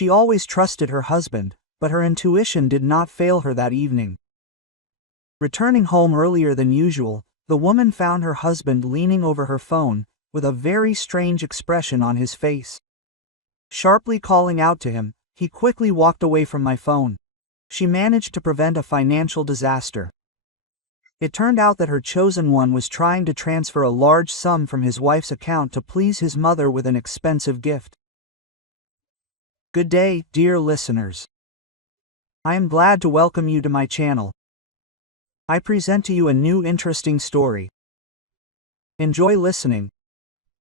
She always trusted her husband, but her intuition did not fail her that evening. Returning home earlier than usual, the woman found her husband leaning over her phone, with a very strange expression on his face. Sharply calling out to him, he quickly walked away from my phone. She managed to prevent a financial disaster. It turned out that her chosen one was trying to transfer a large sum from his wife's account to please his mother with an expensive gift. Good day, dear listeners. I am glad to welcome you to my channel. I present to you a new interesting story. Enjoy listening.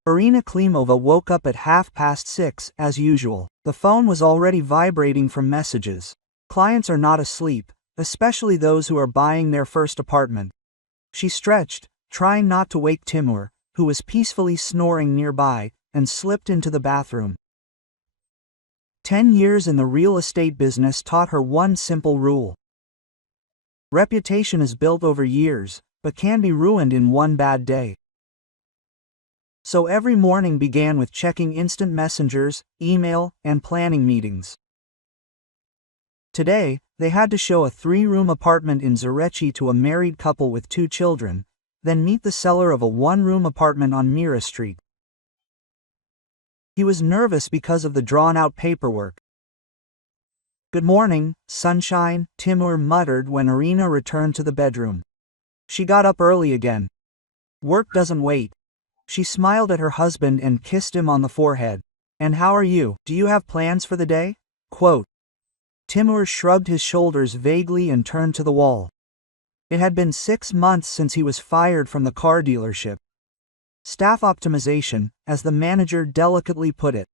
Irina Klimova woke up at 6:30 as usual. The phone was already vibrating from messages. Clients are not asleep, especially those who are buying their first apartment. She stretched, trying not to wake Timur, who was peacefully snoring nearby, and slipped into the bathroom. 10 years in the real estate business taught her one simple rule. Reputation is built over years, but can be ruined in one bad day. So every morning began with checking instant messengers, email, and planning meetings. Today, they had to show a 3-room apartment in Zurich to a married couple with 2 children, then meet the seller of a 1-room apartment on Mira Street. He was nervous because of the drawn-out paperwork. "Good morning, sunshine," Timur muttered when Irina returned to the bedroom. She got up early again. Work doesn't wait. She smiled at her husband and kissed him on the forehead. "And how are you? Do you have plans for the day?" Quote. Timur shrugged his shoulders vaguely and turned to the wall. It had been 6 months since he was fired from the car dealership. Staff optimization, as the manager delicately put it.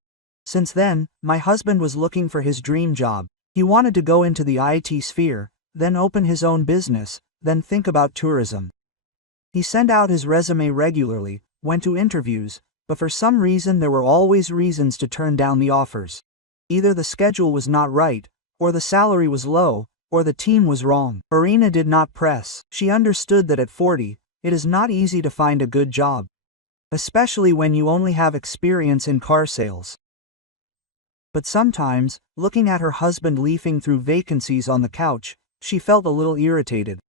Since then, my husband was looking for his dream job. He wanted to go into the IT sphere, then open his own business, then think about tourism. He sent out his resume regularly, went to interviews, but for some reason there were always reasons to turn down the offers. Either the schedule was not right, or the salary was low, or the team was wrong. Irina did not press. She understood that at 40, it is not easy to find a good job, especially when you only have experience in car sales. But sometimes, looking at her husband leafing through vacancies on the couch, she felt a little irritated.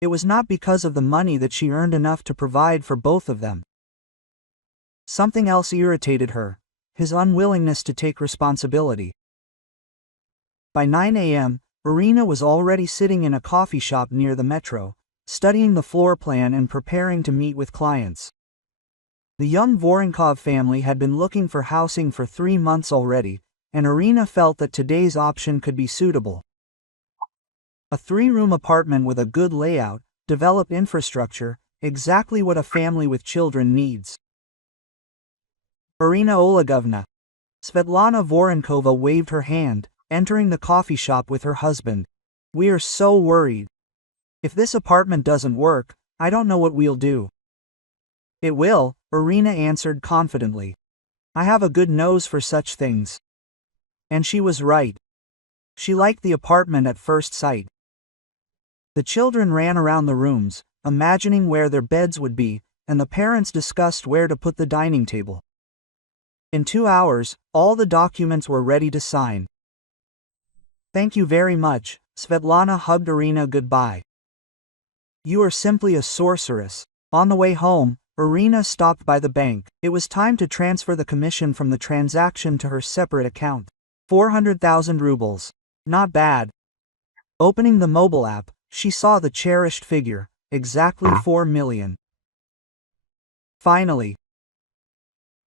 It was not because of the money that she earned enough to provide for both of them. Something else irritated her: his unwillingness to take responsibility. By 9 a.m., Irina was already sitting in a coffee shop near the metro, studying the floor plan and preparing to meet with clients. The young Vorenkov family had been looking for housing for 3 months already, and Irina felt that today's option could be suitable. A 3-room apartment with a good layout, developed infrastructure, exactly what a family with children needs. Irina Olegovna. Svetlana Vorenkova waved her hand, entering the coffee shop with her husband. "We are so worried. If this apartment doesn't work, I don't know what we'll do." "It will," Irina answered confidently. "I have a good nose for such things." And she was right. She liked the apartment at first sight. The children ran around the rooms, imagining where their beds would be, and the parents discussed where to put the dining table. In 2 hours, all the documents were ready to sign. "Thank you very much," Svetlana hugged Irina goodbye. "You are simply a sorceress." On the way home, Irina stopped by the bank. It was time to transfer the commission from the transaction to her separate account. 400,000 rubles. Not bad. Opening the mobile app, she saw the cherished figure, exactly 4 million. Finally.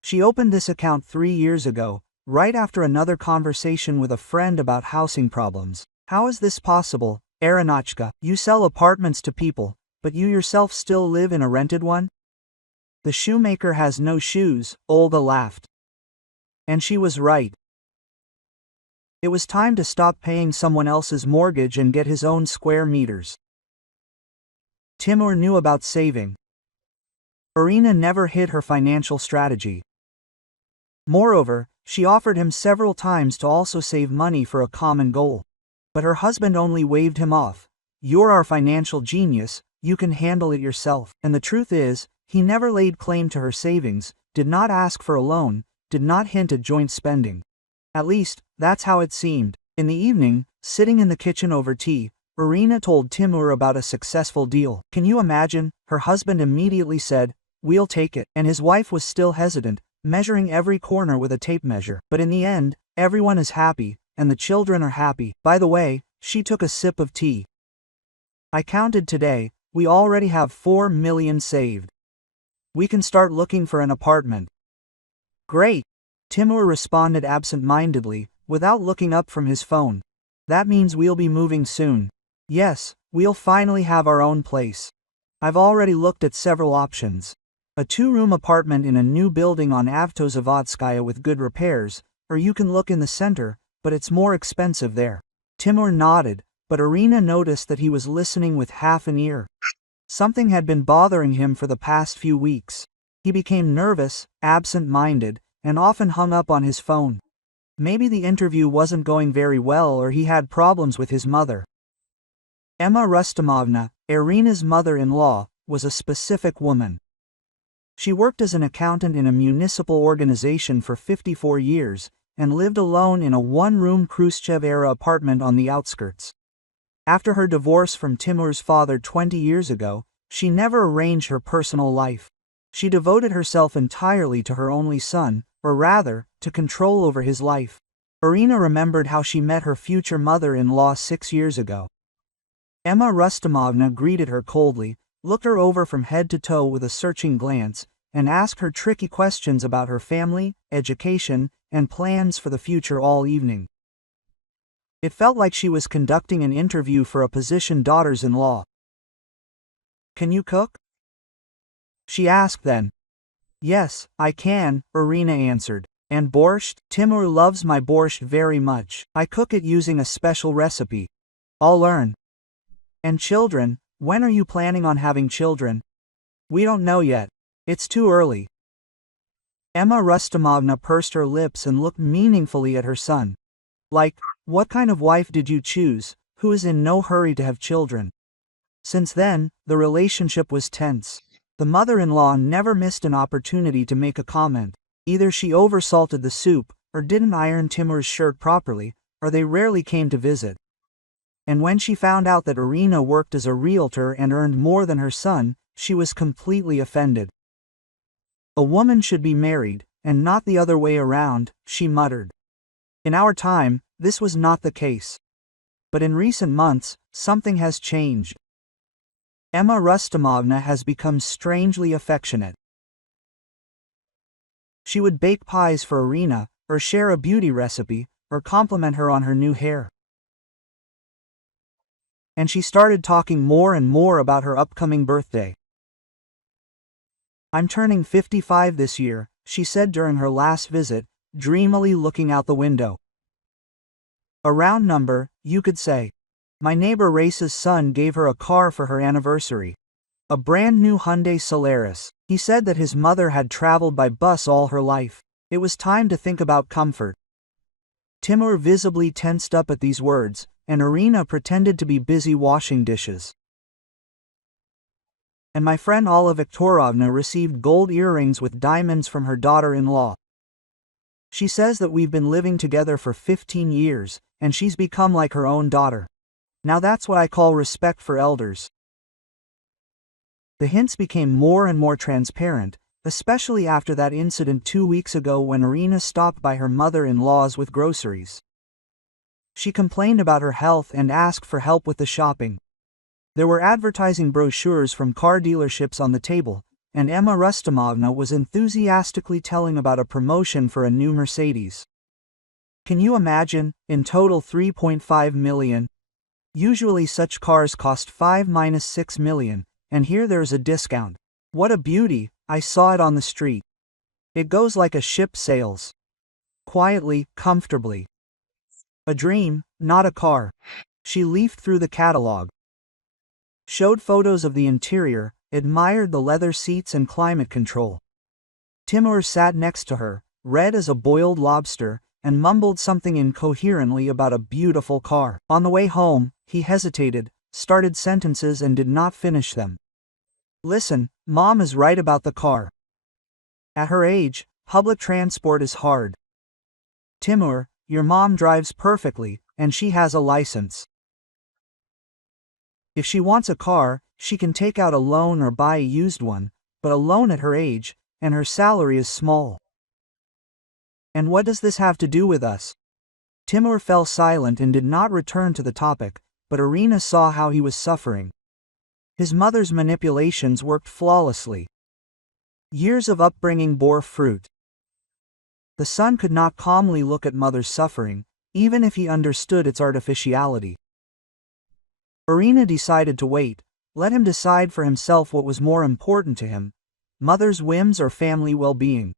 She opened this account 3 years ago, right after another conversation with a friend about housing problems. "How is this possible, Aronachka? You sell apartments to people, but you yourself still live in a rented one?" "The shoemaker has no shoes," Olga laughed. And she was right. It was time to stop paying someone else's mortgage and get his own square meters. Timur knew about saving. Irina never hid her financial strategy. Moreover, she offered him several times to also save money for a common goal. But her husband only waved him off. "You're our financial genius, you can handle it yourself." And the truth is, he never laid claim to her savings, did not ask for a loan, did not hint at joint spending. At least, that's how it seemed. In the evening, sitting in the kitchen over tea, Irina told Timur about a successful deal. Can you imagine? Her husband immediately said, "We'll take it." And his wife was still hesitant, measuring every corner with a tape measure. But in the end, everyone is happy, and the children are happy. By the way, she took a sip of tea. I counted today, we already have 4 million saved. We can start looking for an apartment. Great! Timur responded absent-mindedly, without looking up from his phone. That means we'll be moving soon. Yes, we'll finally have our own place. I've already looked at several options. A 2-room apartment in a new building on Avtorskaya with good repairs, or you can look in the center, but it's more expensive there. Timur nodded, but Irina noticed that he was listening with half an ear. Something had been bothering him for the past few weeks. He became nervous, absent-minded, and often hung up on his phone. Maybe the interview wasn't going very well or he had problems with his mother. Emma Rustomovna, Irina's mother-in-law, was a specific woman. She worked as an accountant in a municipal organization for 54 years, and lived alone in a 1-room Khrushchev-era apartment on the outskirts. After her divorce from Timur's father 20 years ago, she never arranged her personal life. She devoted herself entirely to her only son, or rather, to control over his life. Irina remembered how she met her future mother-in-law 6 years ago. Emma Rustomovna greeted her coldly, looked her over from head to toe with a searching glance, and asked her tricky questions about her family, education, and plans for the future all evening. It felt like she was conducting an interview for a position daughters-in-law. Can you cook? She asked then. Yes, I can, Irina answered. And borscht? Timur loves my borscht very much. I cook it using a special recipe. I'll learn. And children, when are you planning on having children? We don't know yet. It's too early. Emma Rustomovna pursed her lips and looked meaningfully at her son. Like, what kind of wife did you choose, who is in no hurry to have children? Since then, the relationship was tense. The mother-in-law never missed an opportunity to make a comment. Either she oversalted the soup, or didn't iron Timur's shirt properly, or they rarely came to visit. And when she found out that Irina worked as a realtor and earned more than her son, she was completely offended. A woman should be married, and not the other way around, she muttered. In our time, this was not the case. But in recent months, something has changed. Emma Rustomovna has become strangely affectionate. She would bake pies for Irina, or share a beauty recipe, or compliment her on her new hair. And she started talking more and more about her upcoming birthday. I'm turning 55 this year, she said during her last visit, dreamily looking out the window. A round number, you could say. My neighbor Race's son gave her a car for her anniversary. A brand new Hyundai Solaris. He said that his mother had traveled by bus all her life. It was time to think about comfort. Timur visibly tensed up at these words, and Irina pretended to be busy washing dishes. And my friend Alla Viktorovna received gold earrings with diamonds from her daughter-in-law. She says that we've been living together for 15 years, and she's become like her own daughter. Now that's what I call respect for elders. The hints became more and more transparent, especially after that incident 2 weeks ago when Irina stopped by her mother-in-law's with groceries. She complained about her health and asked for help with the shopping. There were advertising brochures from car dealerships on the table, and Emma Rustomovna was enthusiastically telling about a promotion for a new Mercedes. Can you imagine, in total 3.5 million? Usually such cars cost 5–6 million, and here there's a discount. What a beauty, I saw it on the street. It goes like a ship sails. Quietly, comfortably. A dream, not a car. She leafed through the catalog. Showed photos of the interior, admired the leather seats and climate control. Timur sat next to her, red as a boiled lobster, and mumbled something incoherently about a beautiful car. On the way home, he hesitated, started sentences and did not finish them. Listen, Mom is right about the car. At her age, public transport is hard. Timur, Your mom drives perfectly, and she has a license. If she wants a car, she can take out a loan or buy a used one, but a loan at her age, and her salary is small. And what does this have to do with us? Timur fell silent and did not return to the topic, but Irina saw how he was suffering. His mother's manipulations worked flawlessly. Years of upbringing bore fruit. The son could not calmly look at mother's suffering, even if he understood its artificiality. Irina decided to wait, let him decide for himself what was more important to him, mother's whims or family well-being.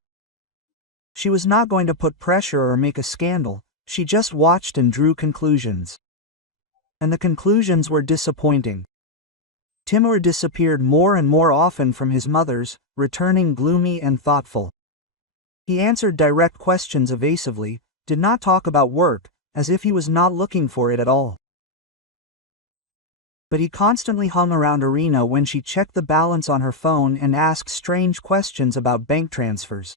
She was not going to put pressure or make a scandal, she just watched and drew conclusions. And the conclusions were disappointing. Timur disappeared more and more often from his mother's, returning gloomy and thoughtful. He answered direct questions evasively, did not talk about work, as if he was not looking for it at all. But he constantly hung around Irina when she checked the balance on her phone and asked strange questions about bank transfers.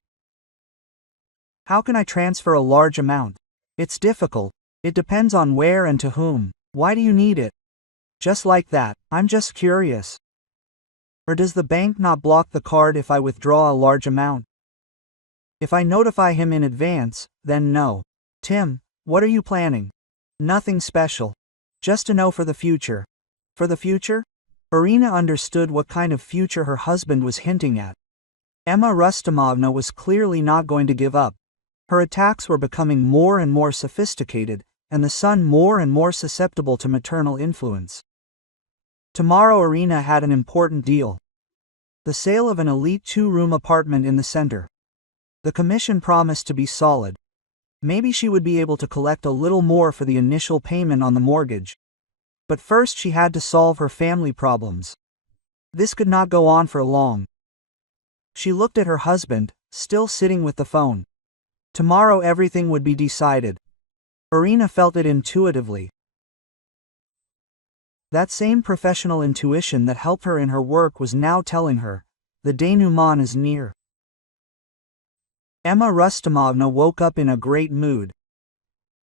How can I transfer a large amount? It's difficult. It depends on where and to whom. Why do you need it? Just like that, I'm just curious. Or does the bank not block the card if I withdraw a large amount? If I notify him in advance, then no. Tim, what are you planning? Nothing special. Just to know for the future. For the future? Irina understood what kind of future her husband was hinting at. Emma Rustomovna was clearly not going to give up. Her attacks were becoming more and more sophisticated, and the son more and more susceptible to maternal influence. Tomorrow Irina had an important deal. The sale of an elite 2-room apartment in the center. The commission promised to be solid. Maybe she would be able to collect a little more for the initial payment on the mortgage. But first she had to solve her family problems. This could not go on for long. She looked at her husband, still sitting with the phone. Tomorrow everything would be decided. Irina felt it intuitively. That same professional intuition that helped her in her work was now telling her, the denouement is near. Emma Rustomovna woke up in a great mood.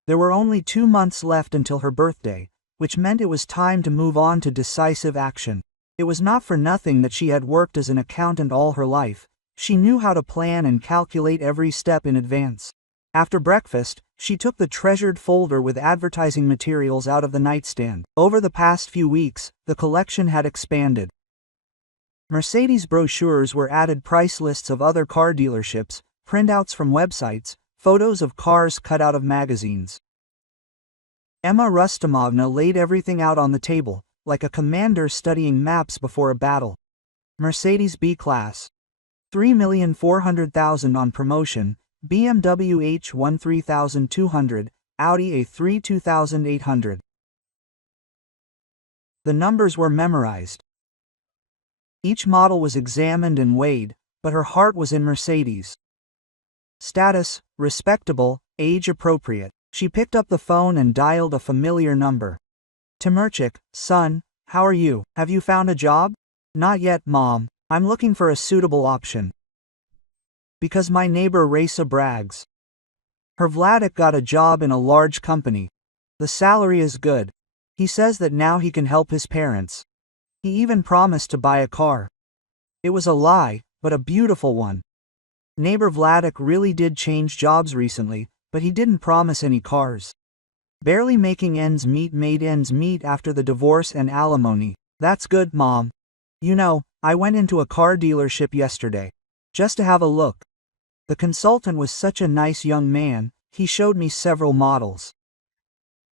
There were only 2 months left until her birthday, which meant it was time to move on to decisive action. It was not for nothing that she had worked as an accountant all her life. She knew how to plan and calculate every step in advance. After breakfast, she took the treasured folder with advertising materials out of the nightstand. Over the past few weeks, the collection had expanded. Mercedes brochures were added, price lists of other car dealerships, printouts from websites, photos of cars cut out of magazines. Emma Rustomovna laid everything out on the table, like a commander studying maps before a battle. Mercedes B-Class. 3,400,000 on promotion, BMW H1 3200, Audi A3 2800. The numbers were memorized. Each model was examined and weighed, but her heart was in Mercedes. Status, respectable, age appropriate. She picked up the phone and dialed a familiar number. Timurchik, son, how are you? Have you found a job? Not yet, Mom. I'm looking for a suitable option. Because my neighbor Raisa brags. Her Vladik got a job in a large company. The salary is good. He says that now he can help his parents. He even promised to buy a car. It was a lie, but a beautiful one. Neighbor Vladik really did change jobs recently, but he didn't promise any cars. Barely making ends meet made ends meet after the divorce and alimony. That's good, Mom. You know, I went into a car dealership yesterday. Just to have a look. The consultant was such a nice young man, he showed me several models.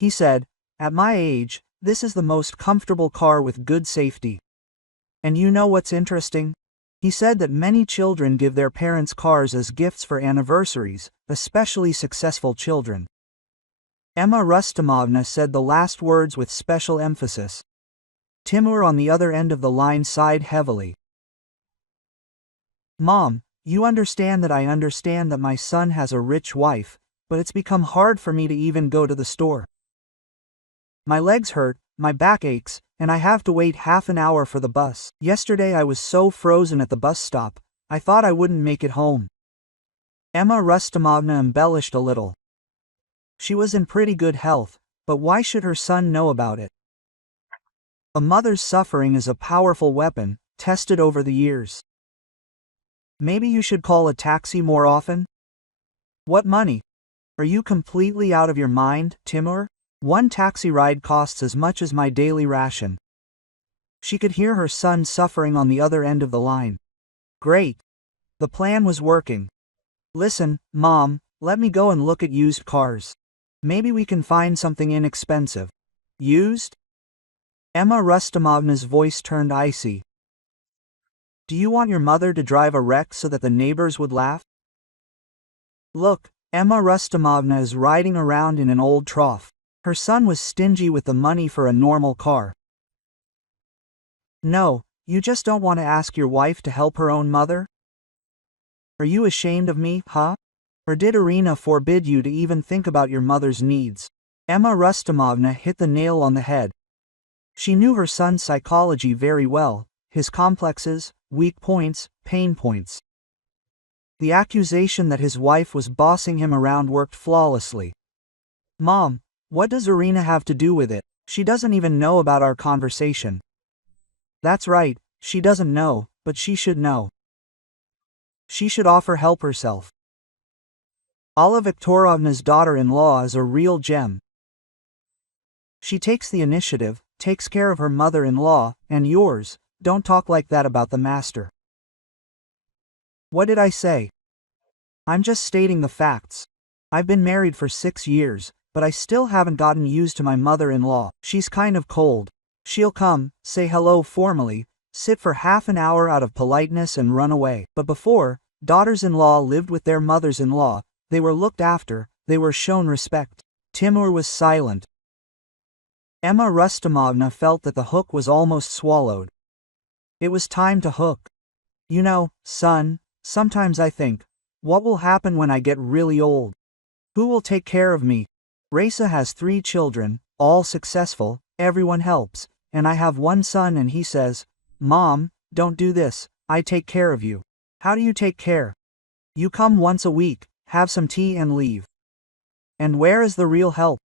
He said, at my age, this is the most comfortable car with good safety. And you know what's interesting? He said that many children give their parents cars as gifts for anniversaries, especially successful children. Emma Rustomovna said the last words with special emphasis. Timur on the other end of the line sighed heavily. Mom, you understand that I understand that my son has a rich wife, but it's become hard for me to even go to the store. My legs hurt, my back aches, and I have to wait half an hour for the bus. Yesterday I was so frozen at the bus stop, I thought I wouldn't make it home. Emma Rustomovna embellished a little. She was in pretty good health, but why should her son know about it? A mother's suffering is a powerful weapon, tested over the years. Maybe you should call a taxi more often? What money? Are you completely out of your mind, Timur? One taxi ride costs as much as my daily ration. She could hear her son suffering on the other end of the line. Great. The plan was working. Listen, Mom, let me go and look at used cars. Maybe we can find something inexpensive. Used? Emma Rustomovna's voice turned icy. Do you want your mother to drive a wreck so that the neighbors would laugh? Look, Emma Rustomovna is riding around in an old trough. Her son was stingy with the money for a normal car. No, you just don't want to ask your wife to help her own mother? Are you ashamed of me, huh? Or did Irina forbid you to even think about your mother's needs? Emma Rustomovna hit the nail on the head. She knew her son's psychology very well, his complexes, weak points, pain points. The accusation that his wife was bossing him around worked flawlessly. Mom, what does Irina have to do with it? She doesn't even know about our conversation. That's right, she doesn't know, but she should know. She should offer help herself. Alla Viktorovna's daughter-in-law is a real gem. She takes the initiative, takes care of her mother-in-law, and yours. Don't talk like that about the master. What did I say? I'm just stating the facts. I've been married for 6 years, but I still haven't gotten used to my mother-in-law. She's kind of cold. She'll come, say hello formally, sit for half an hour out of politeness and run away. But before, daughters-in-law lived with their mothers-in-law, they were looked after, they were shown respect. Timur was silent. Emma Rustomovna felt that the hook was almost swallowed. It was time to hook. You know, son, sometimes I think, what will happen when I get really old? Who will take care of me? Raisa has 3 children, all successful, everyone helps, and I have one son and he says, Mom, don't do this, I take care of you. How do you take care? You come once a week, have some tea and leave. And where is the real help?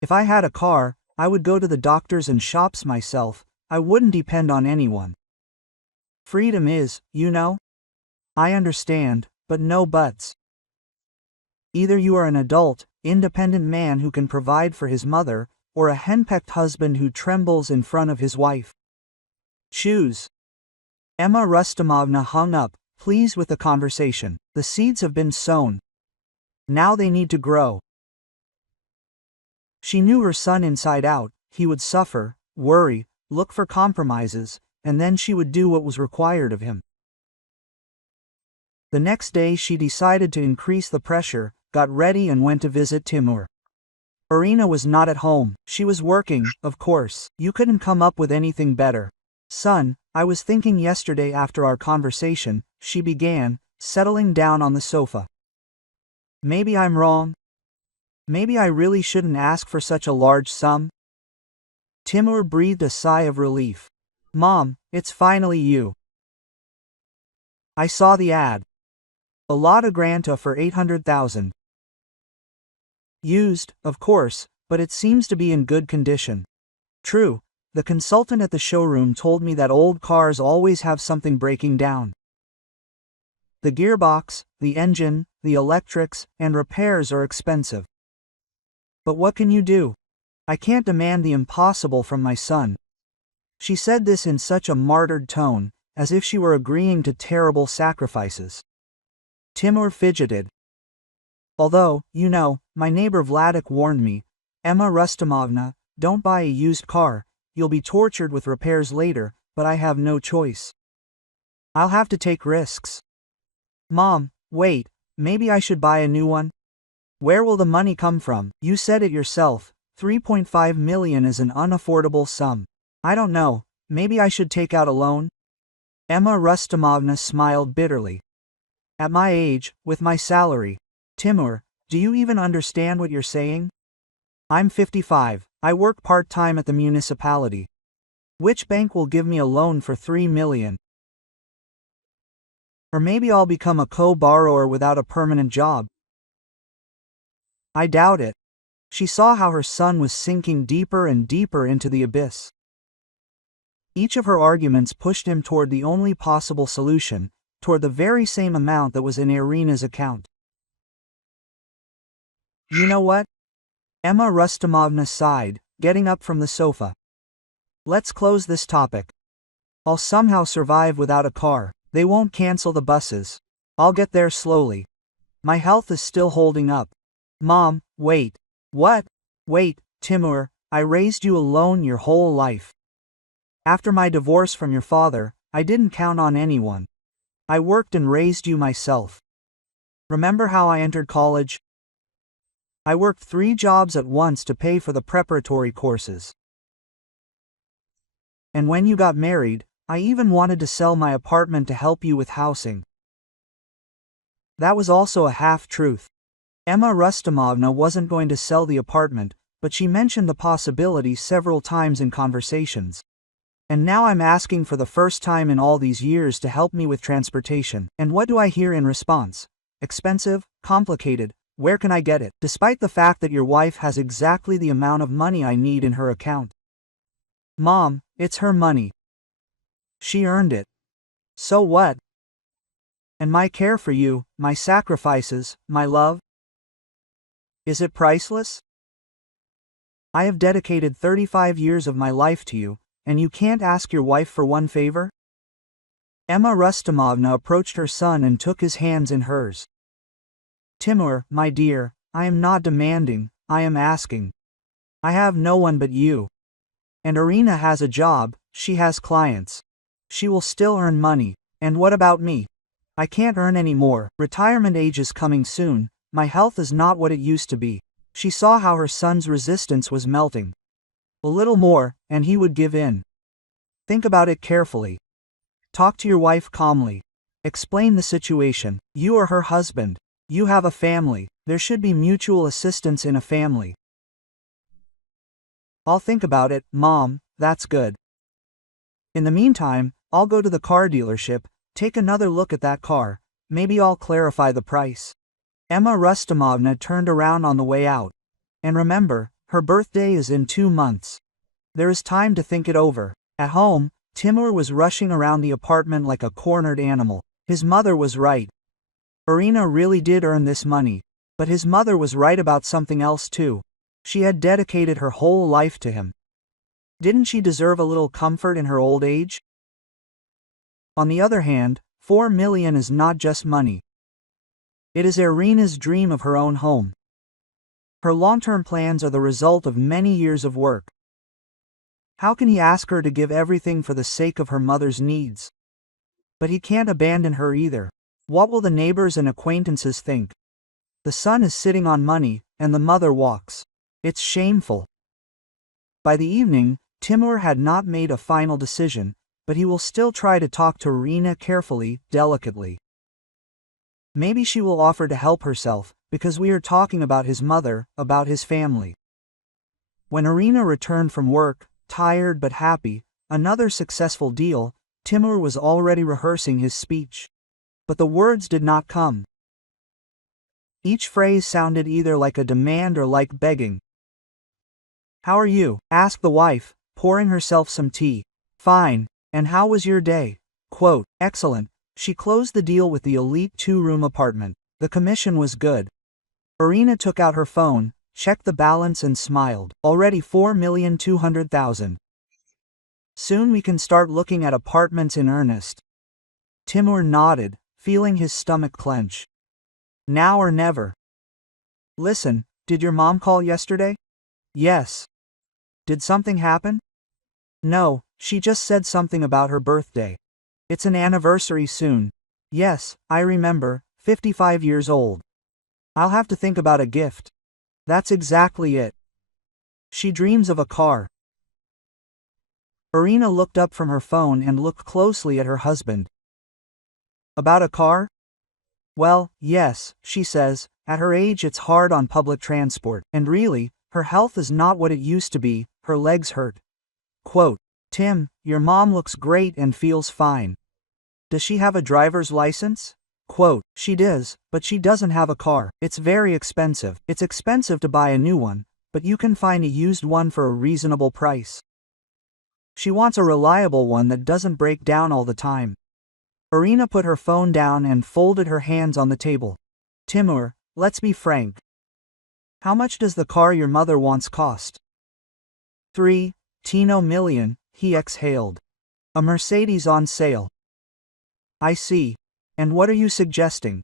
If I had a car, I would go to the doctors and shops myself, I wouldn't depend on anyone. Freedom is, you know? I understand, but no buts. Either you are an adult, independent man who can provide for his mother, or a henpecked husband who trembles in front of his wife. Choose. Emma Rustomovna hung up, pleased with the conversation. The seeds have been sown. Now they need to grow. She knew her son inside out. He would suffer, worry, look for compromises, and then she would do what was required of him. The next day she decided to increase the pressure, got ready and went to visit Timur. Irina was not at home. She was working, of course. You couldn't come up with anything better. Son, I was thinking yesterday after our conversation, she began, settling down on the sofa. Maybe I'm wrong. Maybe I really shouldn't ask for such a large sum. Timur breathed a sigh of relief. Mom, it's finally you. I saw the ad. A Lada Granta for 800,000. Used, of course, but it seems to be in good condition. True, the consultant at the showroom told me that old cars always have something breaking down. The gearbox, the engine, the electrics, and repairs are expensive. But what can you do? I can't demand the impossible from my son. She said this in such a martyred tone, as if she were agreeing to terrible sacrifices. Timur fidgeted. Although, you know, my neighbor Vladik warned me, Emma Rustomovna, don't buy a used car, you'll be tortured with repairs later, but I have no choice. I'll have to take risks. Mom, wait, maybe I should buy a new one? Where will the money come from? You said it yourself, 3.5 million is an unaffordable sum. I don't know, maybe I should take out a loan? Emma Rustomovna smiled bitterly. At my age, with my salary. Timur, do you even understand what you're saying? I'm 55, I work part-time at the municipality. Which bank will give me a loan for 3 million? Or maybe I'll become a co-borrower without a permanent job. I doubt it. She saw how her son was sinking deeper and deeper into the abyss. Each of her arguments pushed him toward the only possible solution, toward the very same amount that was in Irina's account. You know what? Emma Rustomovna sighed, getting up from the sofa. Let's close this topic. I'll somehow survive without a car. They won't cancel the buses. I'll get there slowly. My health is still holding up. Mom, wait. What? Wait, Timur, I raised you alone your whole life. After my divorce from your father, I didn't count on anyone. I worked and raised you myself. Remember how I entered college? I worked 3 jobs at once to pay for the preparatory courses. And when you got married, I even wanted to sell my apartment to help you with housing. That was also a half-truth. Emma Rustomovna wasn't going to sell the apartment, but she mentioned the possibility several times in conversations. And now I'm asking for the first time in all these years to help me with transportation. And what do I hear in response? Expensive, complicated, where can I get it? Despite the fact that your wife has exactly the amount of money I need in her account. Mom, it's her money. She earned it. So what? And my care for you, my sacrifices, my love? Is it priceless? I have dedicated 35 years of my life to you, and you can't ask your wife for one favor? Emma Rustomovna approached her son and took his hands in hers. Timur, my dear, I am not demanding, I am asking. I have no one but you. And Irina has a job, she has clients. She will still earn money. And what about me? I can't earn any more. Retirement age is coming soon. My health is not what it used to be. She saw how her son's resistance was melting. A little more, and he would give in. Think about it carefully. Talk to your wife calmly. Explain the situation. You are her husband. You have a family. There should be mutual assistance in a family. I'll think about it, Mom, that's good. In the meantime, I'll go to the car dealership, take another look at that car, maybe I'll clarify the price. Emma Rustomovna turned around on the way out. And remember, her birthday is in 2 months. There is time to think it over. At home, Timur was rushing around the apartment like a cornered animal. His mother was right. Irina really did earn this money, but his mother was right about something else too. She had dedicated her whole life to him. Didn't she deserve a little comfort in her old age? On the other hand, 4 million is not just money. It is Irina's dream of her own home. Her long-term plans are the result of many years of work. How can he ask her to give everything for the sake of her mother's needs? But he can't abandon her either. What will the neighbors and acquaintances think? The son is sitting on money, and the mother walks. It's shameful. By the evening, Timur had not made a final decision, but he will still try to talk to Irina carefully, delicately. Maybe she will offer to help herself, because we are talking about his mother, about his family. When Irina returned from work, tired but happy, another successful deal, Timur was already rehearsing his speech. But the words did not come. Each phrase sounded either like a demand or like begging. How are you? Asked the wife, pouring herself some tea. Fine. And how was your day? Quote, excellent. She closed the deal with the elite 2-room apartment. The commission was good. Irina took out her phone, checked the balance and smiled. Already 4,200,000. Soon we can start looking at apartments in earnest. Timur nodded, feeling his stomach clench. Now or never. Listen, did your mom call yesterday? Yes. Did something happen? No, she just said something about her birthday. It's an anniversary soon. Yes, I remember, 55 years old. I'll have to think about a gift. That's exactly it. She dreams of a car. Irina looked up from her phone and looked closely at her husband. About a car? Well, yes, she says, at her age it's hard on public transport, and really, her health is not what it used to be, her legs hurt. Quote, Tim, your mom looks great and feels fine. Does she have a driver's license? Quote, she does, but she doesn't have a car. It's very expensive. It's expensive to buy a new one, but you can find a used one for a reasonable price. She wants a reliable one that doesn't break down all the time. Irina put her phone down and folded her hands on the table. Timur, let's be frank. How much does the car your mother wants cost? 3 million, he exhaled. A Mercedes on sale. I see. And what are you suggesting?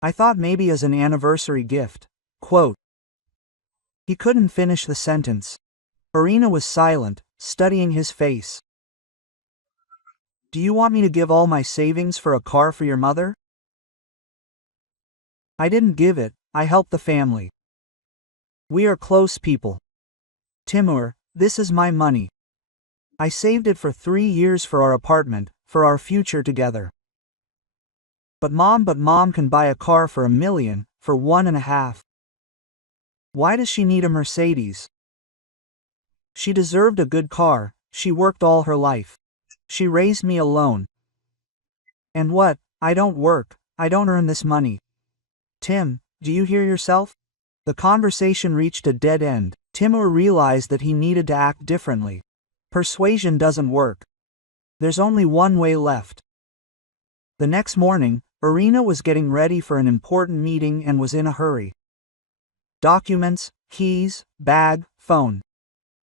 I thought maybe as an anniversary gift. Quote. He couldn't finish the sentence. Irina was silent, studying his face. Do you want me to give all my savings for a car for your mother? I didn't give it, I helped the family. We are close people. Timur, this is my money. I saved it for 3 years for our apartment, for our future together. But mom can buy a car for $1 million, for 1.5. Why does she need a Mercedes? She deserved a good car, she worked all her life. She raised me alone. And what? I don't work, I don't earn this money. Tim, do you hear yourself? The conversation reached a dead end. Timur realized that he needed to act differently. Persuasion doesn't work. There's only one way left. The next morning, Irina was getting ready for an important meeting and was in a hurry. Documents, keys, bag, phone.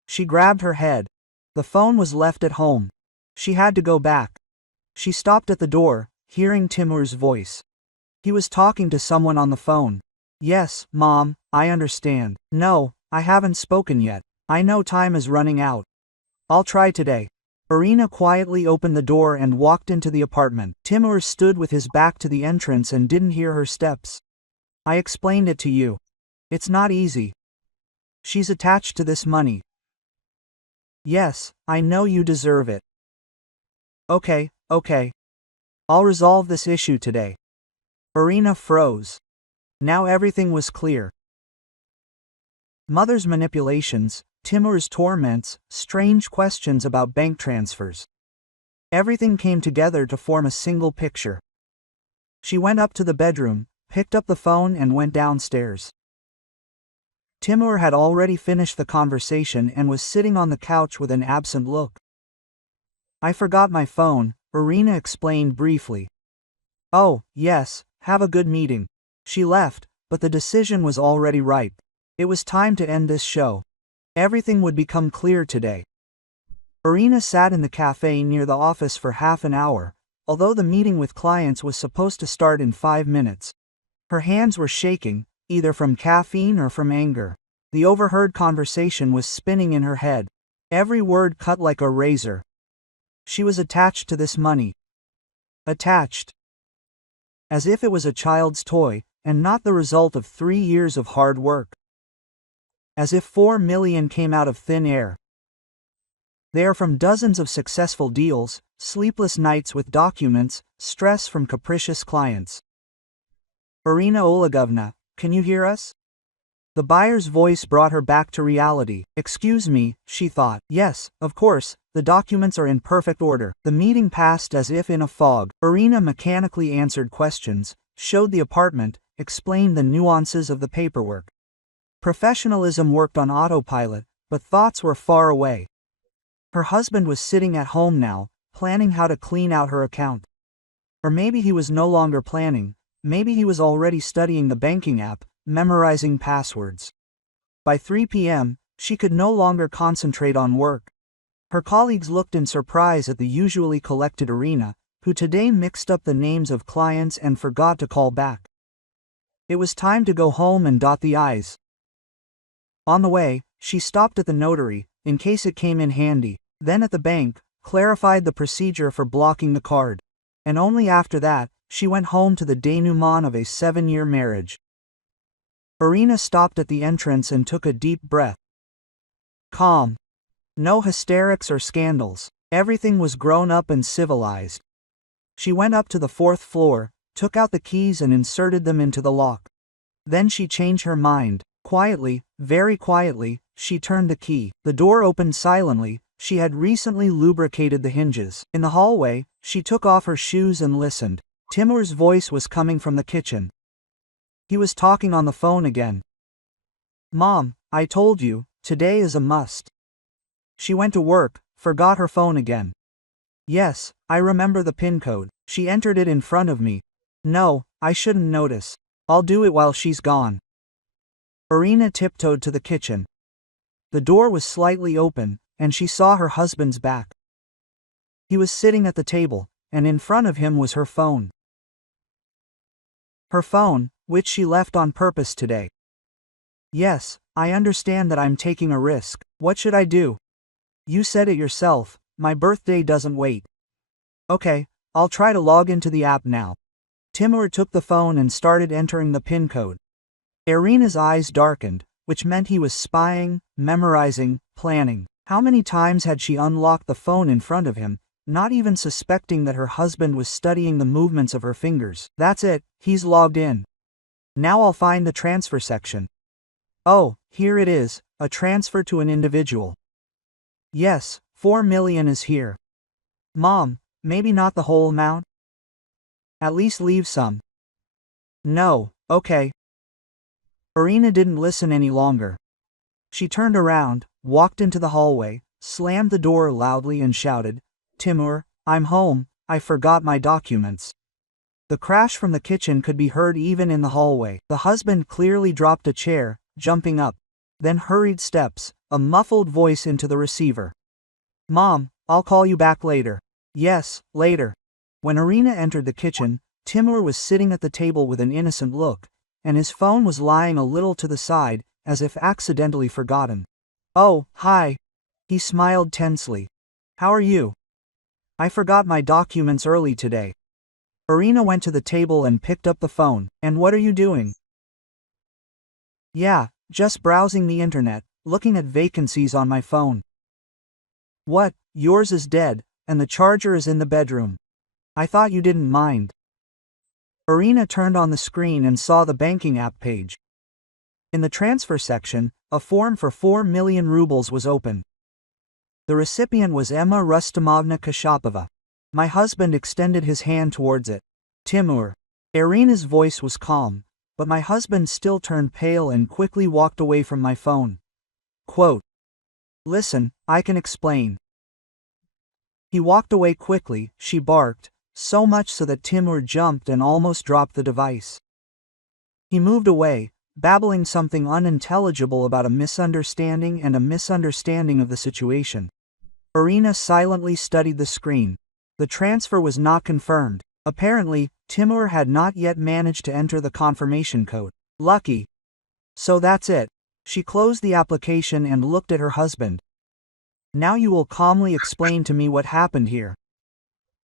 She grabbed her head. The phone was left at home. She had to go back. She stopped at the door, hearing Timur's voice. He was talking to someone on the phone. Yes, Mom, I understand. No, I haven't spoken yet. I know time is running out. I'll try today. Irina quietly opened the door and walked into the apartment. Timur stood with his back to the entrance and didn't hear her steps. I explained it to you. It's not easy. She's attached to this money. Yes, I know you deserve it. Okay. I'll resolve this issue today. Irina froze. Now everything was clear. Mother's manipulations, Timur's torments, strange questions about bank transfers. Everything came together to form a single picture. She went up to the bedroom, picked up the phone and went downstairs. Timur had already finished the conversation and was sitting on the couch with an absent look. I forgot my phone, Irina explained briefly. Oh, yes, have a good meeting. She left, but the decision was already ripe. It was time to end this show. Everything would become clear today. Irina sat in the cafe near the office for half an hour, although the meeting with clients was supposed to start in 5 minutes. Her hands were shaking, either from caffeine or from anger. The overheard conversation was spinning in her head. Every word cut like a razor. She was attached to this money. Attached. As if it was a child's toy, and not the result of 3 years of hard work. As if 4 million came out of thin air. They are from dozens of successful deals, sleepless nights with documents, stress from capricious clients. Irina Olegovna, can you hear us? The buyer's voice brought her back to reality. Excuse me, she thought. Yes, of course, the documents are in perfect order. The meeting passed as if in a fog. Irina mechanically answered questions, showed the apartment, explained the nuances of the paperwork. Professionalism worked on autopilot, but thoughts were far away. Her husband was sitting at home now, planning how to clean out her account. Or maybe he was no longer planning, maybe he was already studying the banking app, memorizing passwords. By 3 p.m., she could no longer concentrate on work. Her colleagues looked in surprise at the usually collected Irina, who today mixed up the names of clients and forgot to call back. It was time to go home and dot the I's. On the way, she stopped at the notary, in case it came in handy, then at the bank, clarified the procedure for blocking the card. And only after that, she went home to the denouement of a 7-year marriage. Irina stopped at the entrance and took a deep breath. Calm. No hysterics or scandals. Everything was grown up and civilized. She went up to the 4th floor, took out the keys and inserted them into the lock. Then she changed her mind. Quietly, very quietly, she turned the key. The door opened silently. She had recently lubricated the hinges. In the hallway, she took off her shoes and listened. Timur's voice was coming from the kitchen. He was talking on the phone again. Mom, I told you, today is a must. She went to work, forgot her phone again. Yes, I remember the PIN code. She entered it in front of me. No, I shouldn't notice. I'll do it while she's gone. Irina tiptoed to the kitchen. The door was slightly open, and she saw her husband's back. He was sitting at the table, and in front of him was her phone. Her phone, which she left on purpose today. Yes, I understand that I'm taking a risk. What should I do? You said it yourself, my birthday doesn't wait. Okay, I'll try to log into the app now. Timur took the phone and started entering the PIN code. Irina's eyes darkened, which meant he was spying, memorizing, planning. How many times had she unlocked the phone in front of him, not even suspecting that her husband was studying the movements of her fingers? That's it, he's logged in. Now I'll find the transfer section. Oh, here it is, a transfer to an individual. Yes, 4 million is here. Mom, maybe not the whole amount? At least leave some. No, okay. Irina didn't listen any longer. She turned around, walked into the hallway, slammed the door loudly and shouted, Timur, I'm home, I forgot my documents. The crash from the kitchen could be heard even in the hallway. The husband clearly dropped a chair, jumping up. Then hurried steps, a muffled voice into the receiver. Mom, I'll call you back later. Yes, later. When Irina entered the kitchen, Timur was sitting at the table with an innocent look, and his phone was lying a little to the side, as if accidentally forgotten. Oh, hi. He smiled tensely. How are you? I forgot my documents early today. Irina went to the table and picked up the phone. And what are you doing? Yeah, just browsing the internet, looking at vacancies on my phone. What, yours is dead, and the charger is in the bedroom. I thought you didn't mind. Irina turned on the screen and saw the banking app page. In the transfer section, a form for 4 million rubles was open. The recipient was Emma Rustomovna Kashapova. My husband extended his hand towards it. Timur. Irina's voice was calm, but my husband still turned pale and quickly walked away from my phone. Quote. Listen, I can explain. He walked away quickly, she barked, so much so that Timur jumped and almost dropped the device. He moved away, babbling something unintelligible about a misunderstanding and a misunderstanding of the situation. Irina silently studied the screen. The transfer was not confirmed. Apparently, Timur had not yet managed to enter the confirmation code. Lucky. So that's it. She closed the application and looked at her husband. Now you will calmly explain to me what happened here.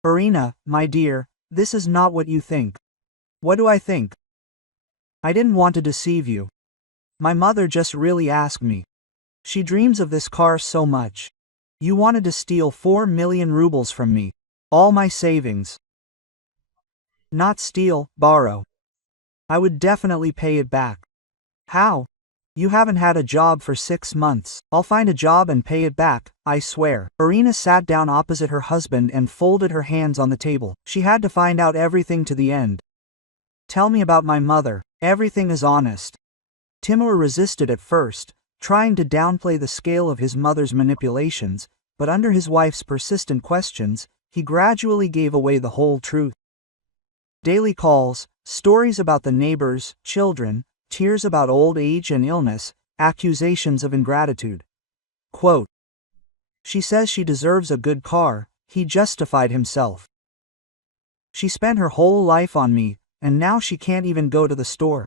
Irina, my dear, this is not what you think. What do I think? I didn't want to deceive you. My mother just really asked me. She dreams of this car so much. You wanted to steal 4 million rubles from me. All my savings. Not steal, borrow. I would definitely pay it back. How? You haven't had a job for 6 months. I'll find a job and pay it back, I swear. Irina sat down opposite her husband and folded her hands on the table. She had to find out everything to the end. Tell me about my mother. Everything is honest. Timur resisted at first, trying to downplay the scale of his mother's manipulations, but under his wife's persistent questions, he gradually gave away the whole truth. Daily calls, stories about the neighbors, children, tears about old age and illness, accusations of ingratitude. Quote. She says she deserves a good car, he justified himself. She spent her whole life on me, and now she can't even go to the store.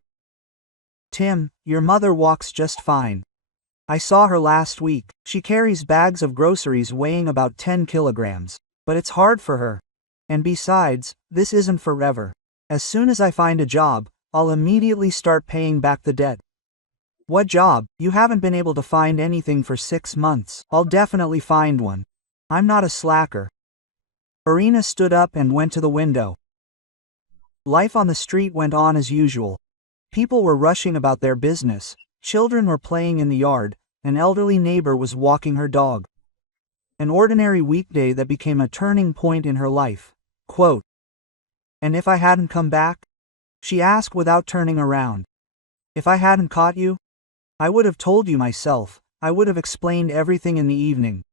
Tim, your mother walks just fine. I saw her last week. She carries bags of groceries weighing about 10 kilograms. But it's hard for her. And besides, this isn't forever. As soon as I find a job, I'll immediately start paying back the debt. What job? You haven't been able to find anything for 6 months. I'll definitely find one. I'm not a slacker. Irina stood up and went to the window. Life on the street went on as usual. People were rushing about their business, children were playing in the yard, an elderly neighbor was walking her dog. An ordinary weekday that became a turning point in her life. Quote. And if I hadn't come back? She asked without turning around. If I hadn't caught you? I would have told you myself. I would have explained everything in the evening.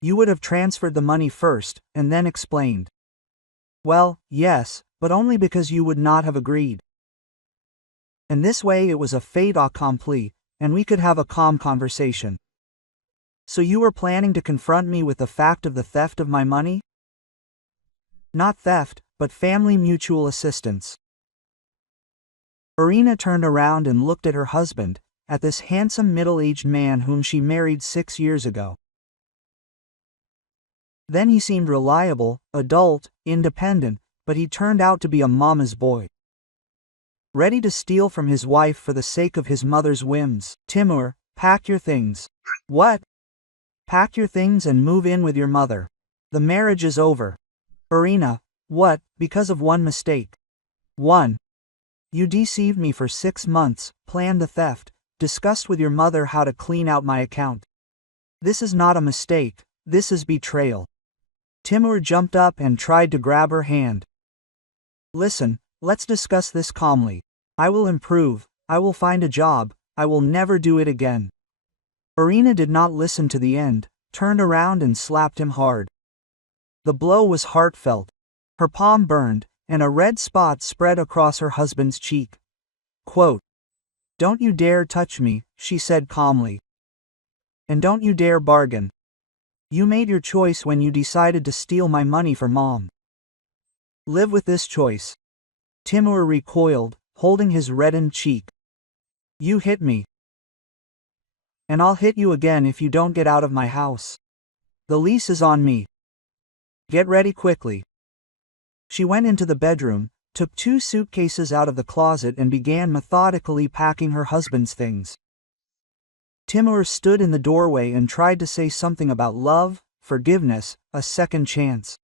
You would have transferred the money first, and then explained. Well, yes, but only because you would not have agreed. And this way it was a fait accompli, and we could have a calm conversation. So you were planning to confront me with the fact of the theft of my money? Not theft, but family mutual assistance. Irina turned around and looked at her husband, at this handsome middle-aged man whom she married 6 years ago. Then he seemed reliable, adult, independent, but he turned out to be a mama's boy. Ready to steal from his wife for the sake of his mother's whims. Timur, pack your things. What? Pack your things and move in with your mother. The marriage is over. Irina, what, because of one mistake? 1. You deceived me for 6 months, planned the theft, discussed with your mother how to clean out my account. This is not a mistake, this is betrayal. Timur jumped up and tried to grab her hand. Listen, let's discuss this calmly. I will improve, I will find a job, I will never do it again. Irina did not listen to the end, turned around and slapped him hard. The blow was heartfelt. Her palm burned, and a red spot spread across her husband's cheek. Quote, "Don't you dare touch me," she said calmly. "And don't you dare bargain. You made your choice when you decided to steal my money for Mom. Live with this choice." Timur recoiled, holding his reddened cheek. "You hit me. And I'll hit you again if you don't get out of my house. The lease is on me. Get ready quickly." She went into the bedroom, took 2 suitcases out of the closet and began methodically packing her husband's things. Timur stood in the doorway and tried to say something about love, forgiveness, a second chance.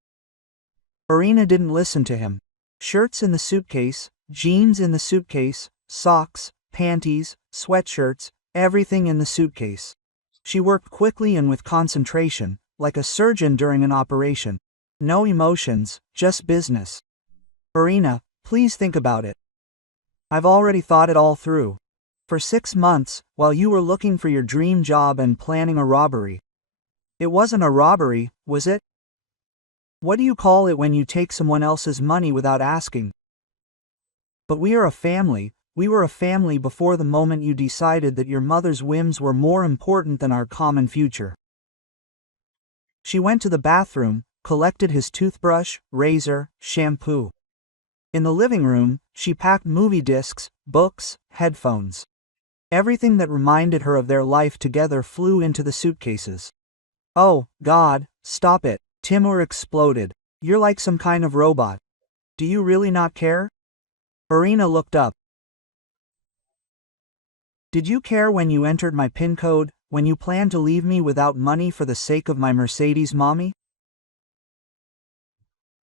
Irina didn't listen to him. Shirts in the suitcase, jeans in the suitcase, socks, panties, sweatshirts, everything in the suitcase. She worked quickly and with concentration, like a surgeon during an operation. No emotions, just business. Irina, please think about it. I've already thought it all through. For 6 months, while you were looking for your dream job and planning a robbery. It wasn't a robbery, was it? What do you call it when you take someone else's money without asking? But we are a family. We were a family before the moment you decided that your mother's whims were more important than our common future. She went to the bathroom, collected his toothbrush, razor, shampoo. In the living room, she packed movie discs, books, headphones. Everything that reminded her of their life together flew into the suitcases. Oh, God, stop it, Timur exploded. You're like some kind of robot. Do you really not care? Irina looked up. Did you care when you entered my PIN code, when you planned to leave me without money for the sake of my Mercedes, mommy?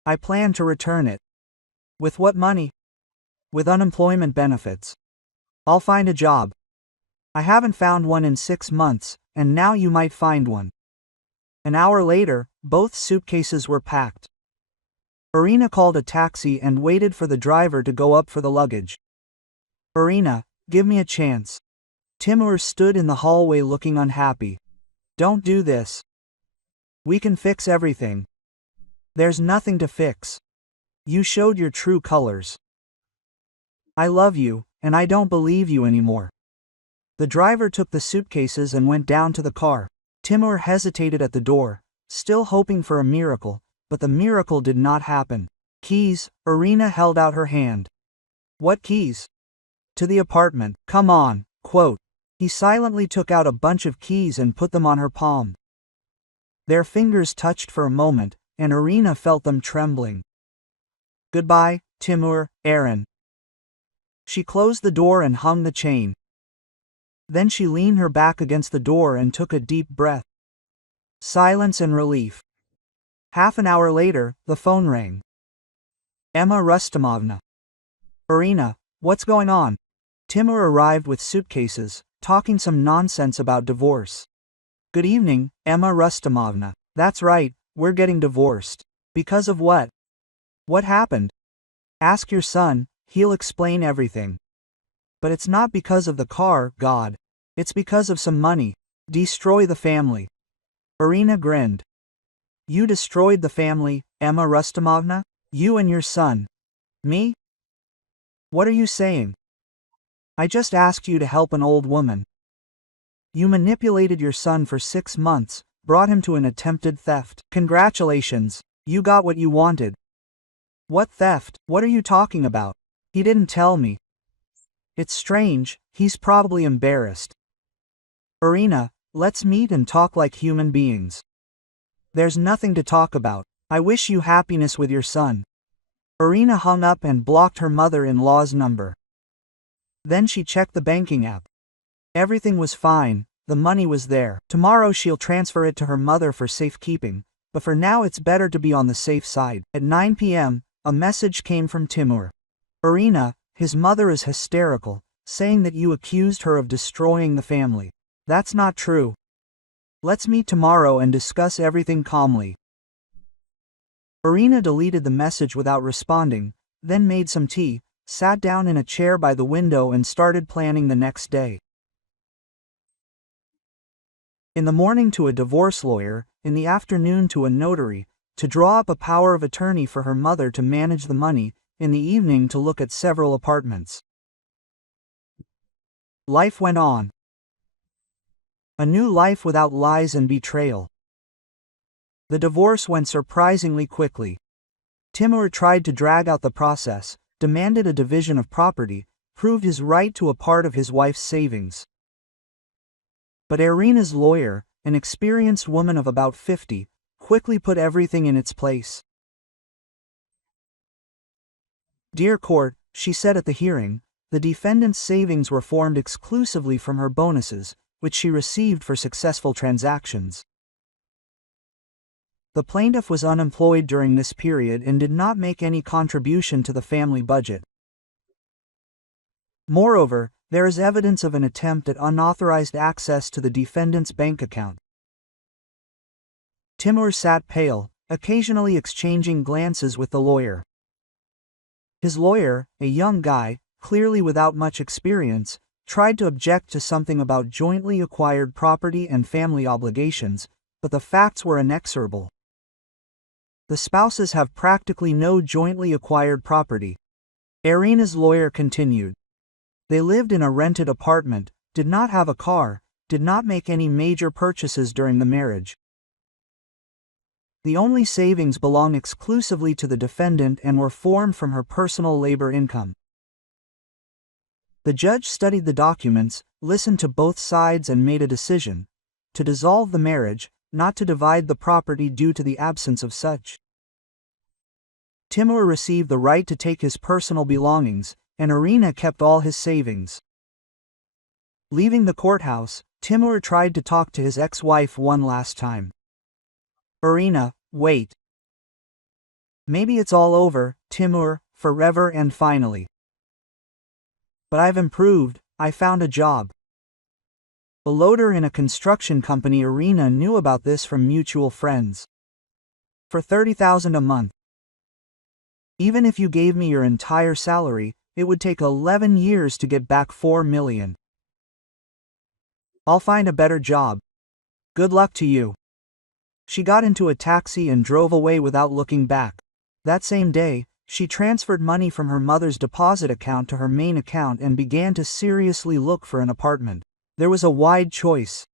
I plan to return it. With what money? With unemployment benefits. I'll find a job. I haven't found one in 6 months, and now you might find one. An hour later, both suitcases were packed. Irina called a taxi and waited for the driver to go up for the luggage. Irina, give me a chance. Timur stood in the hallway looking unhappy. Don't do this. We can fix everything. There's nothing to fix. You showed your true colors. I love you, and I don't believe you anymore. The driver took the suitcases and went down to the car. Timur hesitated at the door, still hoping for a miracle, but the miracle did not happen. Keys, Irina held out her hand. What keys? To the apartment, come on, quote. He silently took out a bunch of keys and put them on her palm. Their fingers touched for a moment, and Irina felt them trembling. Goodbye, Timur, Aaron. She closed the door and hung the chain. Then she leaned her back against the door and took a deep breath. Silence and relief. Half an hour later, the phone rang. Emma Rustomovna. Irina, what's going on? Timur arrived with suitcases, talking some nonsense about divorce. Good evening, Emma Rustomovna. That's right, we're getting divorced. Because of what? What happened? Ask your son, he'll explain everything. But it's not because of the car, God. It's because of some money. Destroy the family. Irina grinned. You destroyed the family, Emma Rustomovna? You and your son. Me? What are you saying? I just asked you to help an old woman. You manipulated your son for 6 months, brought him to an attempted theft. Congratulations, you got what you wanted. What theft? What are you talking about? He didn't tell me. It's strange, he's probably embarrassed. Irina, let's meet and talk like human beings. There's nothing to talk about. I wish you happiness with your son. Irina hung up and blocked her mother-in-law's number. Then she checked the banking app. Everything was fine, the money was there. Tomorrow she'll transfer it to her mother for safekeeping, but for now it's better to be on the safe side. At 9 p.m., a message came from Timur. Irina, his mother is hysterical, saying that you accused her of destroying the family. That's not true. Let's meet tomorrow and discuss everything calmly. Irina deleted the message without responding, then made some tea, sat down in a chair by the window and started planning the next day. In the morning to a divorce lawyer, in the afternoon to a notary, to draw up a power of attorney for her mother to manage the money, in the evening to look at several apartments. Life went on. A new life without lies and betrayal. The divorce went surprisingly quickly. Timur tried to drag out the process, demanded a division of property, proved his right to a part of his wife's savings. But Irina's lawyer, an experienced woman of about 50, quickly put everything in its place. Dear court, she said at the hearing, the defendant's savings were formed exclusively from her bonuses, which she received for successful transactions. The plaintiff was unemployed during this period and did not make any contribution to the family budget. Moreover, there is evidence of an attempt at unauthorized access to the defendant's bank account. Timur sat pale, occasionally exchanging glances with the lawyer. His lawyer, a young guy, clearly without much experience, tried to object to something about jointly acquired property and family obligations, but the facts were inexorable. The spouses have practically no jointly acquired property. Irina's lawyer continued. They lived in a rented apartment, did not have a car, did not make any major purchases during the marriage. The only savings belong exclusively to the defendant and were formed from her personal labor income. The judge studied the documents, listened to both sides and made a decision: to dissolve the marriage, not to divide the property due to the absence of such. Timur received the right to take his personal belongings, and Irina kept all his savings. Leaving the courthouse, Timur tried to talk to his ex-wife one last time. Irina, wait. Maybe it's all over, Timur, forever and finally. But I've improved, I found a job. A loader in a construction company. Irina knew about this from mutual friends. For $30,000 a month. Even if you gave me your entire salary, it would take 11 years to get back $4 million. I'll find a better job. Good luck to you. She got into a taxi and drove away without looking back. That same day, she transferred money from her mother's deposit account to her main account and began to seriously look for an apartment. There was a wide choice.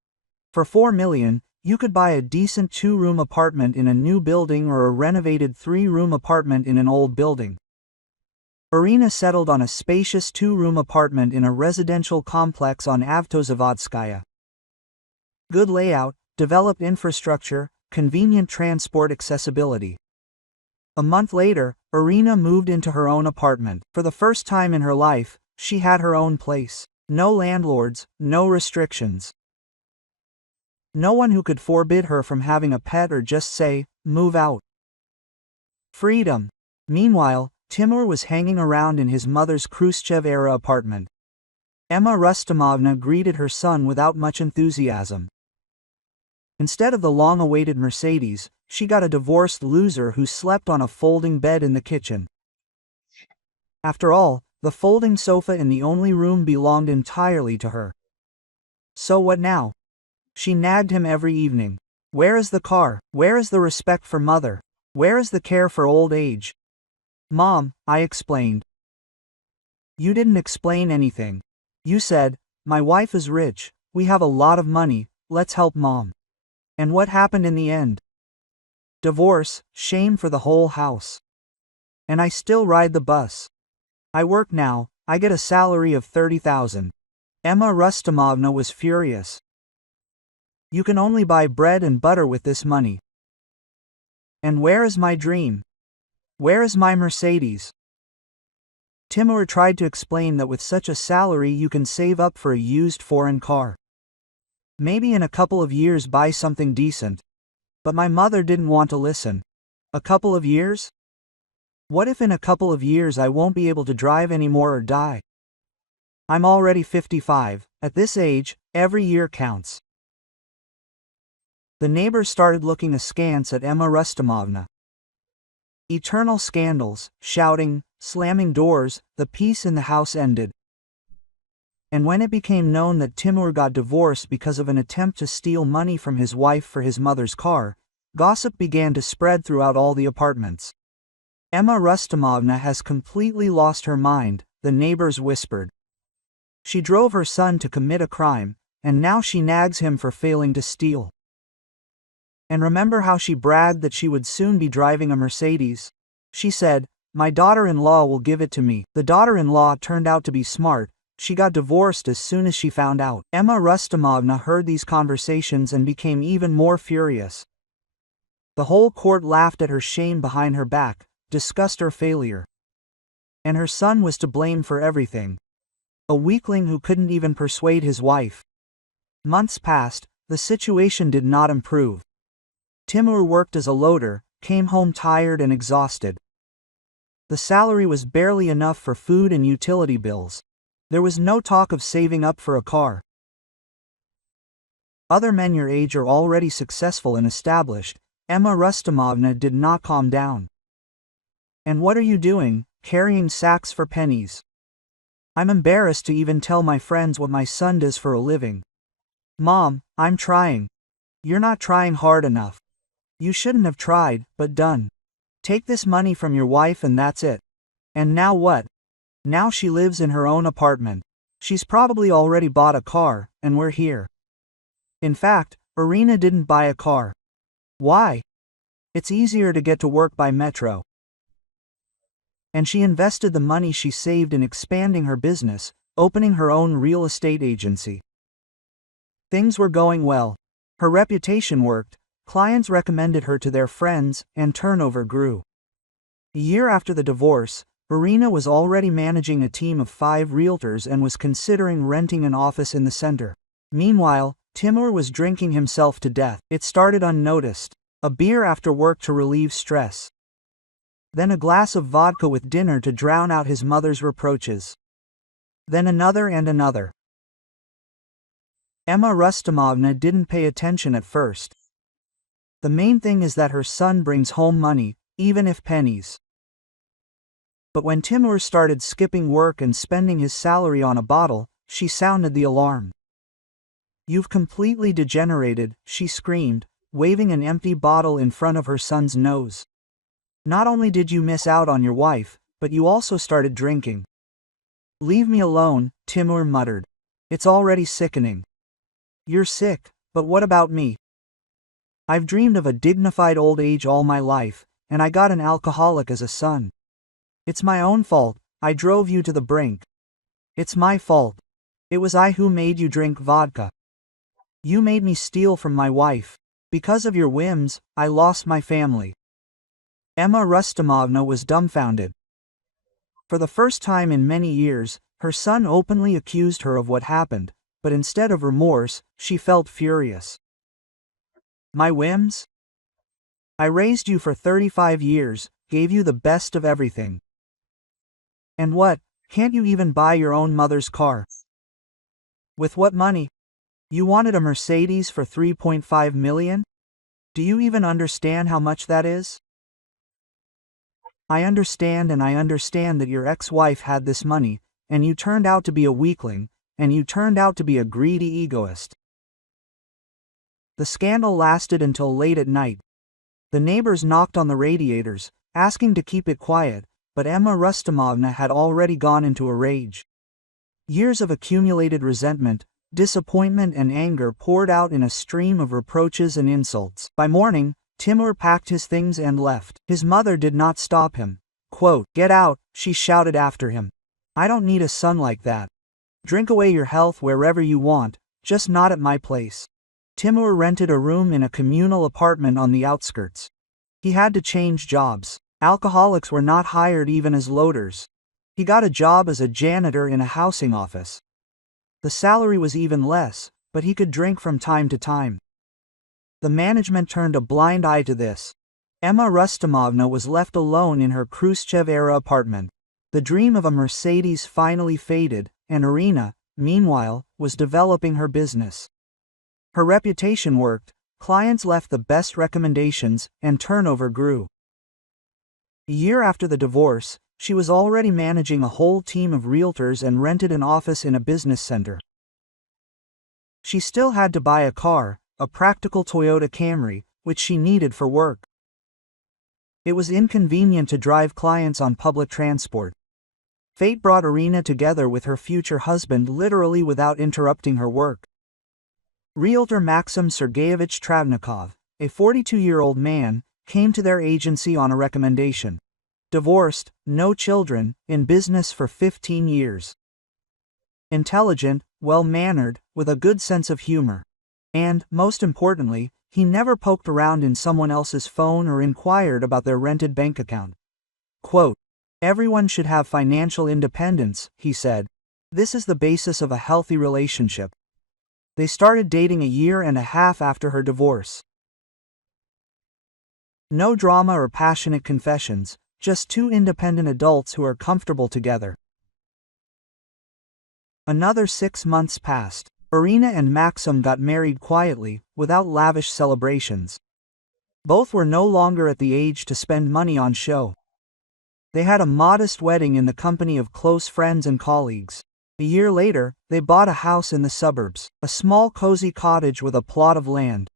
For $4 million, you could buy a decent 2-room apartment in a new building or a renovated 3-room apartment in an old building. Irina settled on a spacious 2-room apartment in a residential complex on Avtozavodskaya. Good layout, developed infrastructure, convenient transport accessibility. A month later, Irina moved into her own apartment. For the first time in her life, she had her own place. No landlords, no restrictions. No one who could forbid her from having a pet or just say, move out. Freedom. Meanwhile, Timur was hanging around in his mother's Khrushchev-era apartment. Emma Rustomovna greeted her son without much enthusiasm. Instead of the long-awaited Mercedes, she got a divorced loser who slept on a folding bed in the kitchen. After all, the folding sofa in the only room belonged entirely to her. So what now? She nagged him every evening. Where is the car? Where is the respect for mother? Where is the care for old age? Mom, I explained. You didn't explain anything. You said, my wife is rich, we have a lot of money, let's help mom. And what happened in the end? Divorce, shame for the whole house. And I still ride the bus. I work now, I get a salary of 30,000. Emma Rustomovna was furious. You can only buy bread and butter with this money. And where is my dream? Where is my Mercedes? Timur tried to explain that with such a salary you can save up for a used foreign car. Maybe in a couple of years buy something decent. But my mother didn't want to listen. A couple of years? What if in a couple of years I won't be able to drive anymore or die? I'm already 55, at this age, every year counts. The neighbors started looking askance at Emma Rustomovna. Eternal scandals, shouting, slamming doors, the peace in the house ended. And when it became known that Timur got divorced because of an attempt to steal money from his wife for his mother's car, gossip began to spread throughout all the apartments. Emma Rustomovna has completely lost her mind, the neighbors whispered. She drove her son to commit a crime, and now she nags him for failing to steal. And remember how she bragged that she would soon be driving a Mercedes? She said, my daughter-in-law will give it to me. The daughter-in-law turned out to be smart. She got divorced as soon as she found out. Emma Rustomovna heard these conversations and became even more furious. The whole court laughed at her shame behind her back, discussed her failure. And her son was to blame for everything. A weakling who couldn't even persuade his wife. Months passed, the situation did not improve. Timur worked as a loader, came home tired and exhausted. The salary was barely enough for food and utility bills. There was no talk of saving up for a car. Other men your age are already successful and established. Emma Rustomovna did not calm down. And what are you doing, carrying sacks for pennies? I'm embarrassed to even tell my friends what my son does for a living. Mom, I'm trying. You're not trying hard enough. You shouldn't have tried, but done. Take this money from your wife and that's it. And now what? Now she lives in her own apartment. She's probably already bought a car, and we're here. In fact, Irina didn't buy a car. Why? It's easier to get to work by metro. And she invested the money she saved in expanding her business, opening her own real estate agency. Things were going well. Her reputation worked, clients recommended her to their friends, and turnover grew. A year after the divorce, Irina was already managing a team of 5 realtors and was considering renting an office in the center. Meanwhile, Timur was drinking himself to death. It started unnoticed. A beer after work to relieve stress. Then a glass of vodka with dinner to drown out his mother's reproaches. Then another and another. Emma Rustomovna didn't pay attention at first. The main thing is that her son brings home money, even if pennies. But when Timur started skipping work and spending his salary on a bottle, she sounded the alarm. You've completely degenerated, she screamed, waving an empty bottle in front of her son's nose. Not only did you miss out on your wife, but you also started drinking. Leave me alone, Timur muttered. It's already sickening. You're sick, but what about me? I've dreamed of a dignified old age all my life, and I got an alcoholic as a son. It's my own fault, I drove you to the brink. It's my fault. It was I who made you drink vodka. You made me steal from my wife. Because of your whims, I lost my family. Emma Rustomovna was dumbfounded. For the first time in many years, her son openly accused her of what happened, but instead of remorse, she felt furious. My whims? I raised you for 35 years, gave you the best of everything. And what, can't you even buy your own mother's car? With what money? You wanted a Mercedes for 3.5 million? Do you even understand how much that is? I understand that your ex-wife had this money, and you turned out to be a weakling, and you turned out to be a greedy egoist. The scandal lasted until late at night. The neighbors knocked on the radiators, asking to keep it quiet, but Emma Rustomovna had already gone into a rage. Years of accumulated resentment, disappointment and anger poured out in a stream of reproaches and insults. By morning, Timur packed his things and left. His mother did not stop him. Quote, "Get out," she shouted after him. "I don't need a son like that. Drink away your health wherever you want, just not at my place." Timur rented a room in a communal apartment on the outskirts. He had to change jobs. Alcoholics were not hired even as loaders. He got a job as a janitor in a housing office. The salary was even less, but he could drink from time to time. The management turned a blind eye to this. Emma Rustomovna was left alone in her Khrushchev-era apartment. The dream of a Mercedes finally faded, and Irina, meanwhile, was developing her business. Her reputation worked, clients left the best recommendations, and turnover grew. A year after the divorce, she was already managing a whole team of realtors and rented an office in a business center. She still had to buy a car, a practical Toyota Camry, which she needed for work. It was inconvenient to drive clients on public transport. Fate brought Irina together with her future husband literally without interrupting her work. Realtor Maxim Sergeyevich Travnikov, a 42-year-old man, came to their agency on a recommendation. Divorced, no children, in business for 15 years. Intelligent, well-mannered, with a good sense of humor. And, most importantly, he never poked around in someone else's phone or inquired about their rented bank account. Quote, "Everyone should have financial independence," he said. "This is the basis of a healthy relationship." They started dating a year and a half after her divorce. No drama or passionate confessions, just two independent adults who are comfortable together. Another 6 months passed. Irina and Maxim got married quietly, without lavish celebrations. Both were no longer at the age to spend money on show. They had a modest wedding in the company of close friends and colleagues. A year later, they bought a house in the suburbs, a small cozy cottage with a plot of land.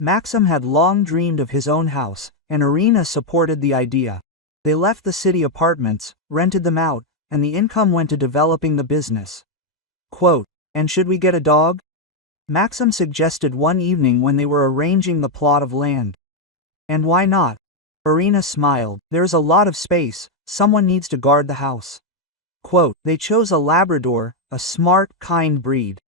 Maxim had long dreamed of his own house, and Irina supported the idea. They left the city apartments, rented them out, and the income went to developing the business. Quote, "And should we get a dog?" Maxim suggested one evening when they were arranging the plot of land. "And why not?" Irina smiled. "There is a lot of space, someone needs to guard the house." Quote, they chose a Labrador, a smart, kind breed.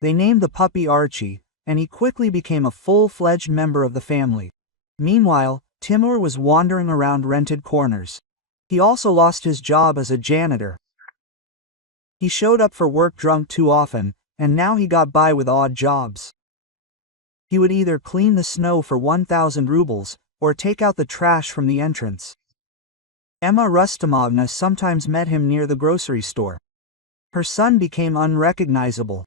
They named the puppy Archie, and he quickly became a full-fledged member of the family. Meanwhile, Timur was wandering around rented corners. He also lost his job as a janitor. He showed up for work drunk too often, and now he got by with odd jobs. He would either clean the snow for 1,000 rubles, or take out the trash from the entrance. Emma Rustomovna sometimes met him near the grocery store. Her son became unrecognizable.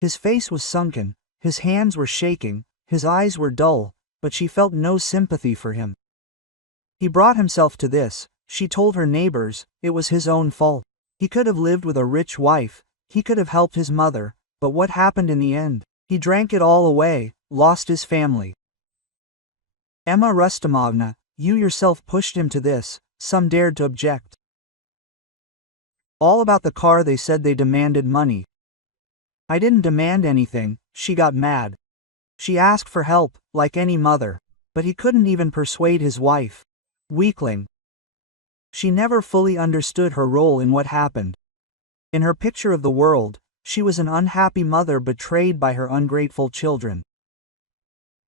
His face was sunken, his hands were shaking, his eyes were dull, but she felt no sympathy for him. He brought himself to this, she told her neighbors, it was his own fault. He could have lived with a rich wife, he could have helped his mother, but what happened in the end? He drank it all away, lost his family. Emma Rustomovna, you yourself pushed him to this, some dared to object. All about the car, they said they demanded money. I didn't demand anything, she got mad. She asked for help, like any mother. But he couldn't even persuade his wife. Weakling. She never fully understood her role in what happened. In her picture of the world, she was an unhappy mother betrayed by her ungrateful children.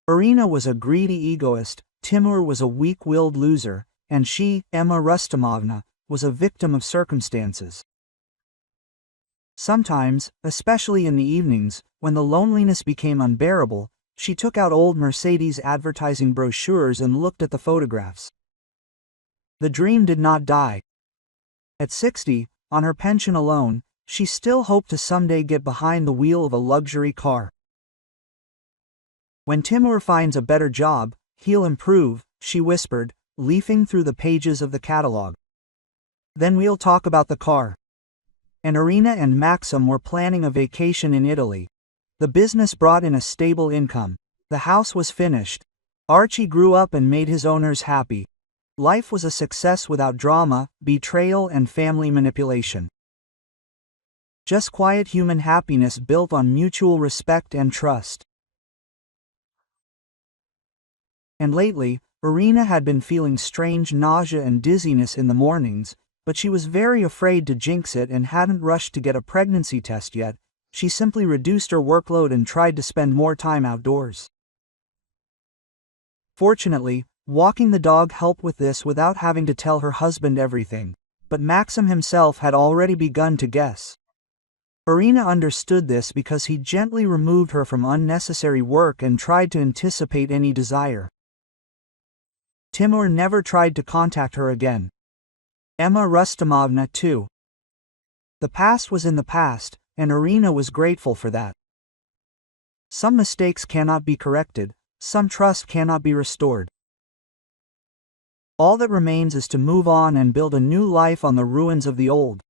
Irina was a greedy egoist, Timur was a weak-willed loser, and she, Emma Rustomovna, was a victim of circumstances. Sometimes, especially in the evenings, when the loneliness became unbearable, she took out old Mercedes advertising brochures and looked at the photographs. The dream did not die. At 60, on her pension alone, she still hoped to someday get behind the wheel of a luxury car. When Timur finds a better job, he'll improve, she whispered, leafing through the pages of the catalog. Then we'll talk about the car. And Irina and Maxim were planning a vacation in Italy. The business brought in a stable income. The house was finished. Archie grew up and made his owners happy. Life was a success without drama, betrayal, and family manipulation. Just quiet human happiness built on mutual respect and trust. And lately, Irina had been feeling strange nausea and dizziness in the mornings, but she was very afraid to jinx it and hadn't rushed to get a pregnancy test yet. She simply reduced her workload and tried to spend more time outdoors. Fortunately, walking the dog helped with this without having to tell her husband everything, but Maxim himself had already begun to guess. Irina understood this because he gently removed her from unnecessary work and tried to anticipate any desire. Timur never tried to contact her again. Emma Rustomovna too. The past was in the past, and Irina was grateful for that. Some mistakes cannot be corrected, some trust cannot be restored. All that remains is to move on and build a new life on the ruins of the old.